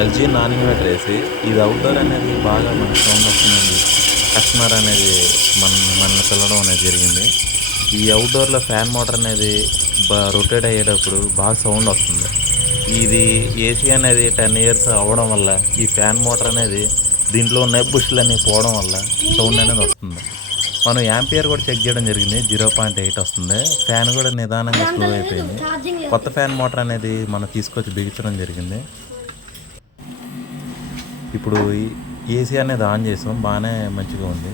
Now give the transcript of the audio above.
LG non inverter AC. ఇది outdoor అనేది బాగా మనకు సౌండ్ వస్తుందని కస్టమర్ అనేది మనల్ని పిలవడం అనేది జరిగింది. ఈ అవుట్‌డోర్‌లో ఫ్యాన్ మోటర్ అనేది రొటేట్ అయ్యేటప్పుడు బాగా సౌండ్ వస్తుంది. ఇది ఏసీ అనేది 10 ఇయర్స్ అవ్వడం వల్ల ఈ ఫ్యాన్ మోటర్ అనేది దీంట్లో ఉన్న బుష్‌లన్నీ పోవడం వల్ల సౌండ్ అనేది వస్తుంది. మనం యాంపియర్ కూడా చెక్ చేయడం జరిగింది. 0.8 వస్తుంది. ఫ్యాన్ కూడా నిదానంగా స్లో అయిపోయింది. కొత్త ఫ్యాన్ మోటర్ అనేది మనం తీసుకొచ్చి బిగించడం జరిగింది. ఇప్పుడు ఈ ఏసీ అనేది ఆన్ చేసాం. బాగానే మంచిగా ఉంది.